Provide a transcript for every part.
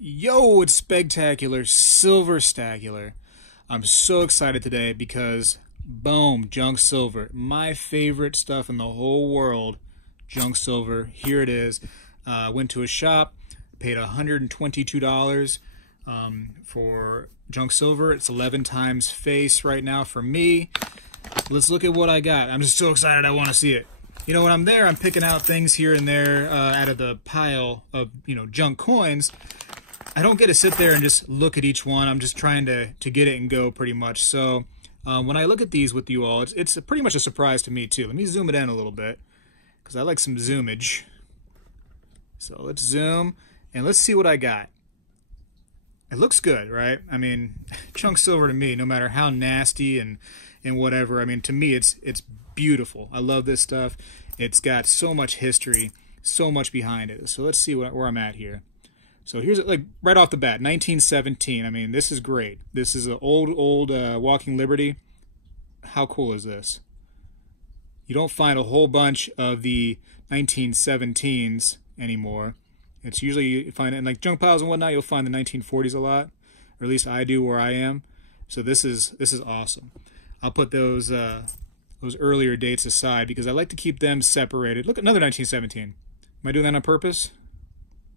Yo, it's Spegtacular, Silver Stacular. I'm so excited today because, boom, junk silver. My favorite stuff in the whole world, junk silver. Here it is. Went to a shop, paid $122 for junk silver. It's 11xFace right now for me. Let's look at what I got. I'm just so excited I want to see it. You know, when I'm there, I'm picking out things here and there out of the pile of, junk coins. I don't get to sit there and just look at each one. I'm just trying to get it and go pretty much. So when I look at these with you all, it's pretty much a surprise to me too. Let me zoom it in a little bit because I like some zoomage. So let's zoom and let's see what I got. It looks good, right? I mean, junk silver to me, no matter how nasty and whatever, I mean, to me it's beautiful. I love this stuff. It's got so much history, so much behind it. So let's see where I'm at here. So here's, like, right off the bat, 1917. I mean, this is great. This is an old Walking Liberty. How cool is this? You don't find a whole bunch of the 1917s anymore. It's usually, you find it in, like, junk piles and whatnot, you'll find the 1940s a lot. Or at least I do where I am. So this is awesome. I'll put those earlier dates aside because I like to keep them separated. Look, another 1917. Am I doing that on purpose?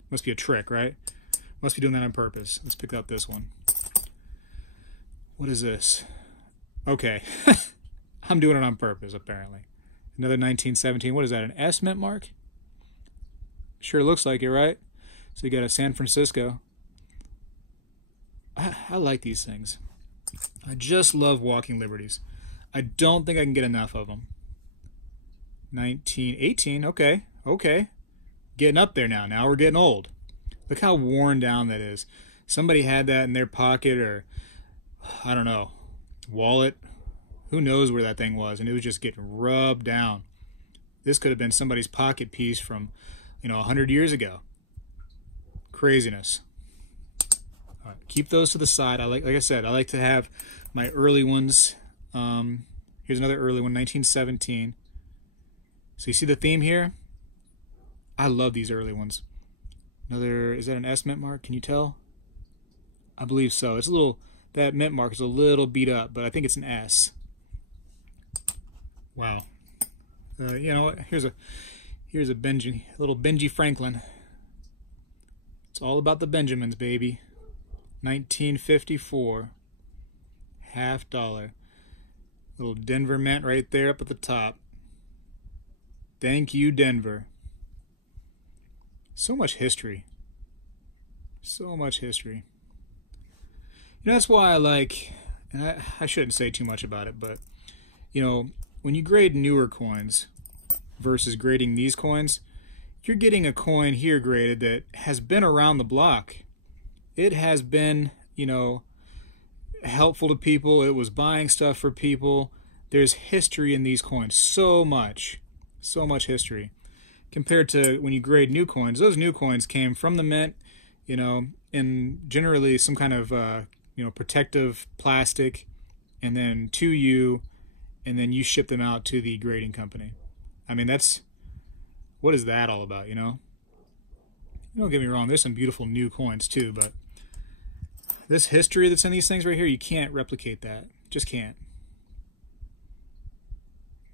Must be a trick, right? Must be doing that on purpose. Let's pick up this one. What is this? Okay. I'm doing it on purpose, apparently. Another 1917. What is that, an S mint mark? Sure looks like it, right? So you got a San Francisco. I like these things. I just love Walking Liberties. I don't think I can get enough of them. 1918. Okay. Getting up there now. Now we're getting old. Look how worn down that is. Somebody had that in their pocket or, I don't know, wallet. Who knows where that thing was, and it was just getting rubbed down. This could have been somebody's pocket piece from, 100 years ago. Craziness. All right, keep those to the side. Like I said, I like to have my early ones. Here's another early one, 1917. So you see the theme here? I love these early ones. Another, is that an S mint mark? Can you tell? I believe so. It's a little, that mint mark is a little beat up, but I think it's an S. Wow. You know what? Here's a little Benji Franklin. It's all about the Benjamins, baby. 1954. $50. Little Denver mint right there up at the top. Thank you, Denver. So much history. So much history. That's why I like, and I shouldn't say too much about it, but, when you grade newer coins versus grading these coins, you're getting a coin here graded that has been around the block. It has been, helpful to people. It was buying stuff for people. There's history in these coins. So much history. Compared to when you grade new coins, those new coins came from the mint, in generally some kind of, protective plastic, and then to you, and then you ship them out to the grading company. I mean, what is that all about, Don't get me wrong, there's some beautiful new coins too, but this history that's in these things right here, you can't replicate that. Just can't.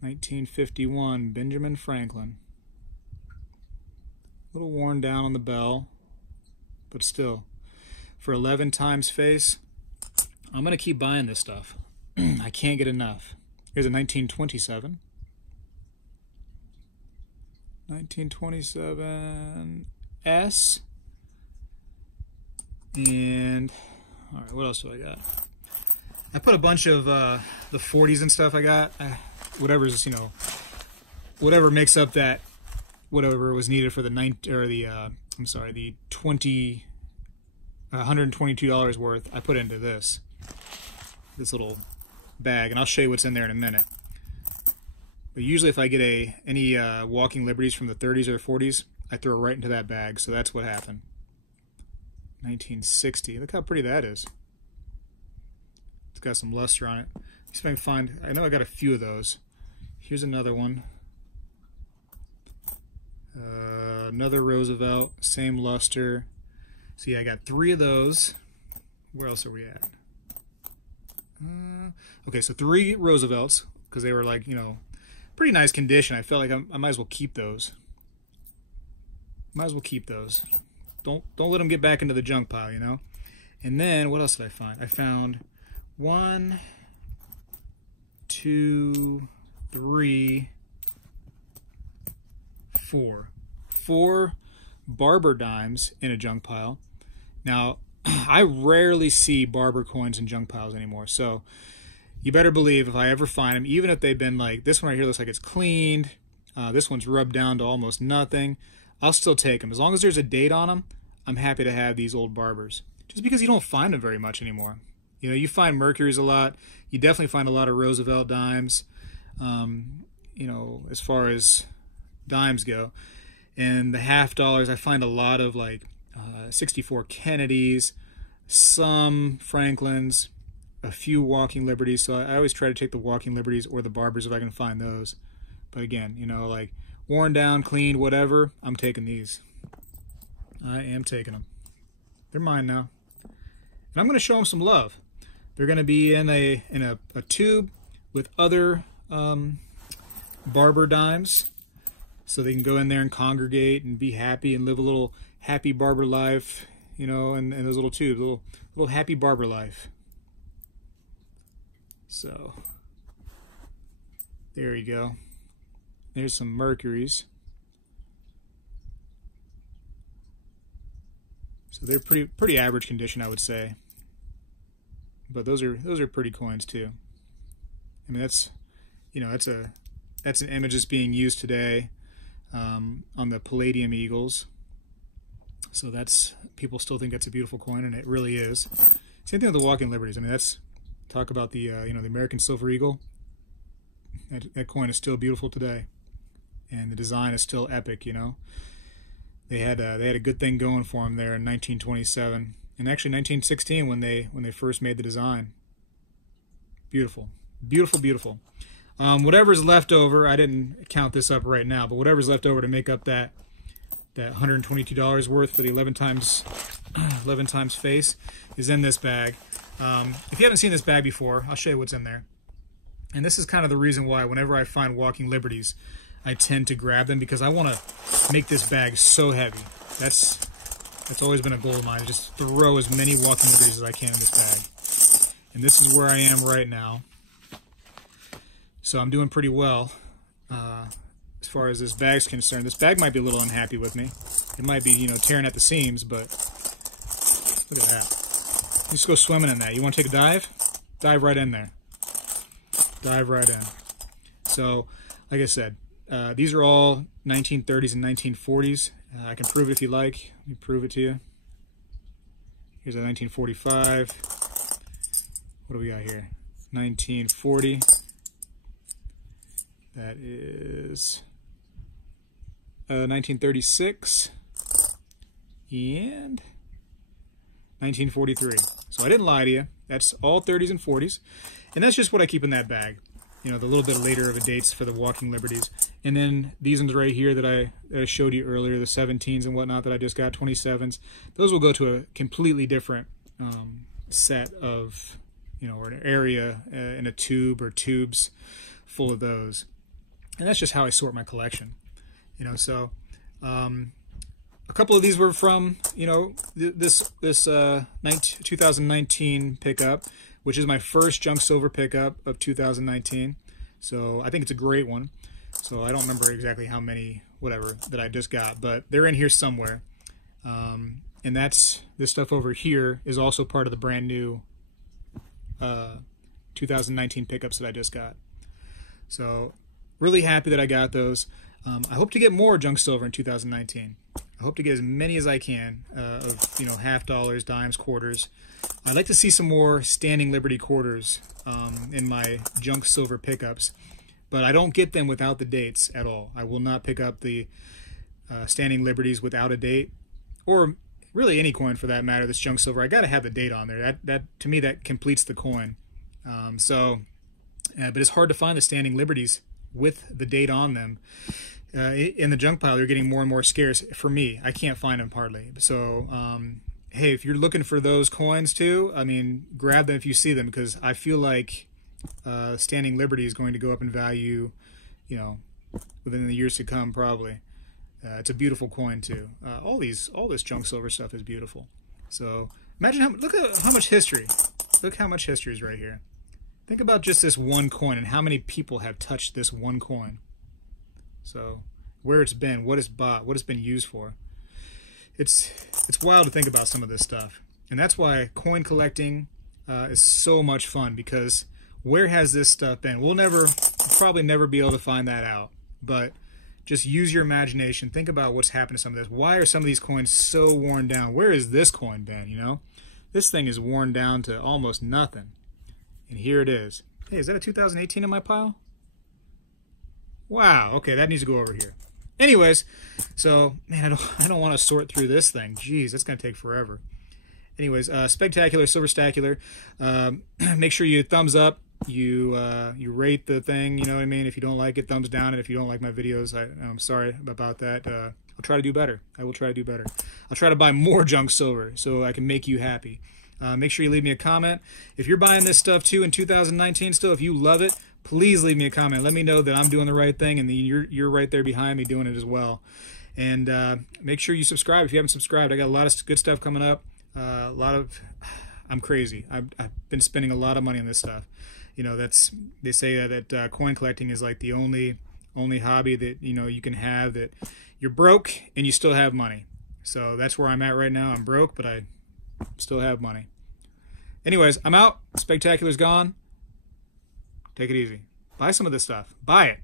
1951, Benjamin Franklin. A little worn down on the bell, but still, for 11xFace, I'm going to keep buying this stuff. I can't get enough. Here's a 1927. 1927 S. And, all right, what else do I got? I put a bunch of the 40s and stuff I got. Whatever's, whatever makes up that, whatever was needed for the $122 worth, I put into this little bag, and I'll show you what's in there in a minute. But usually if I get any Walking Liberties from the 30s or 40s, I throw it right into that bag, so that's what happened. 1960, look how pretty that is. It's got some luster on it. See if I can find, I know I got a few of those. Here's another one. Another Roosevelt, same luster. So yeah, I got 3 of those. Where else are we at? Okay, so 3 Roosevelts, because they were like, you know, pretty nice condition. I felt like I might as well keep those. Might as well keep those. Don't let them get back into the junk pile, you know. And then what else did I find? I found 1, 2, 3, 4. 4 Barber dimes in a junk pile. Now, I rarely see Barber coins in junk piles anymore, so you better believe if I ever find them, even if they've been like, this one right here looks like it's cleaned, this one's rubbed down to almost nothing, I'll still take them. As long as there's a date on them, I'm happy to have these old Barbers. Just because you don't find them very much anymore. You know, you find Mercuries a lot. You definitely find a lot of Roosevelt dimes, you know, as far as dimes go. And the half dollars, I find a lot of like 64 Kennedys, some Franklins, a few Walking Liberties. So I always try to take the Walking Liberties or the Barbers if I can find those. But again, you know, like worn down, cleaned, whatever, I'm taking these. I am taking them. They're mine now. And I'm going to show them some love. They're going to be in a tube with other Barber dimes, so they can go in there and congregate and be happy and live a little happy Barber life, you know, in those little tubes, little happy Barber life. So there you go. There's some Mercuries. So they're pretty average condition, I would say. But those are pretty coins too. I mean, that's, you know, that's an image that's being used today on the Palladium Eagles. So that's, people still think that's a beautiful coin, and it really is. Same thing with the Walking Liberties. I mean, that's, talk about the you know, the American Silver Eagle. That coin is still beautiful today, and the design is still epic. You know, they had a good thing going for them there in 1927, and actually 1916 when they first made the design. Beautiful, beautiful, beautiful. Whatever's left over, I didn't count this up right now, but whatever's left over to make up that $122 worth for the 11xFace is in this bag. If you haven't seen this bag before, I'll show you what's in there. And this is kind of the reason why whenever I find Walking Liberties, I tend to grab them, because I want to make this bag so heavy. That's always been a goal of mine, just throw as many Walking Liberties as I can in this bag. And this is where I am right now. So I'm doing pretty well as far as this bag's concerned. This bag might be a little unhappy with me. It might be, you know, tearing at the seams, but look at that. You just go swimming in that. You want to take a dive? Dive right in there. Dive right in. So, like I said, these are all 1930s and 1940s. I can prove it if you like. Let me prove it to you. Here's a 1945. What do we got here? 1940. That is 1936 and 1943. So I didn't lie to you. That's all 30s and 40s. And that's just what I keep in that bag. You know, the little bit later of the dates for the Walking Liberties. And then these ones right here that I showed you earlier, the 17s and whatnot that I just got, 27s. Those will go to a completely different set of, you know, or an area in a tube or tubes full of those. And that's just how I sort my collection. You know, so a couple of these were from, you know, this 2019 pickup, which is my first junk silver pickup of 2019. So I think it's a great one. So I don't remember exactly how many, whatever, that I just got, but they're in here somewhere. And that's, this stuff over here is also part of the brand new 2019 pickups that I just got. So really happy that I got those. I hope to get more junk silver in 2019. I hope to get as many as I can of, you know, half dollars, dimes, quarters. I'd like to see some more Standing Liberty quarters in my junk silver pickups, but I don't get them without the dates at all. I will not pick up the Standing Liberties without a date, or really any coin for that matter that's junk silver. I got to have the date on there. That to me, that completes the coin. But it's hard to find the Standing Liberties with the date on them. In the junk pile, they're getting more and more scarce for me. I can't find them hardly. So hey, if you're looking for those coins too, I mean, grab them if you see them, because I feel like Standing Liberty is going to go up in value, you know, within the years to come, probably. It's a beautiful coin too. All this junk silver stuff is beautiful. So imagine look at how much history. Look how much history is right here. Think about just this one coin and how many people have touched this one coin. So where it's been, what it's bought, what it's been used for. It's wild to think about some of this stuff. And that's why coin collecting is so much fun, because where has this stuff been? We'll probably never be able to find that out. But just use your imagination. Think about what's happened to some of this. Why are some of these coins so worn down? Where has this coin been, you know? This thing is worn down to almost nothing. And here it is. Hey, is that a 2018 in my pile? Wow, okay, that needs to go over here. Anyways, so, man, I don't want to sort through this thing. Jeez, that's going to take forever. Anyways, Spegtacular, Silverstacular. Make sure you thumbs up. You rate the thing, you know what I mean? If you don't like it, thumbs down. And if you don't like my videos, I'm sorry about that. I'll try to do better. I will try to do better. I'll try to buy more junk silver so I can make you happy. Make sure you leave me a comment. If you're buying this stuff too in 2019 still, if you love it, please leave me a comment. Let me know that I'm doing the right thing and that you're right there behind me doing it as well. And make sure you subscribe if you haven't subscribed. I got a lot of good stuff coming up. I'm crazy. I've been spending a lot of money on this stuff. You know, they say that coin collecting is like the only hobby that, you know, you can have that you're broke and you still have money. So that's where I'm at right now. I'm broke, but I still have money. Anyways, I'm out. Spegtacular's gone. Take it easy. Buy some of this stuff. Buy it.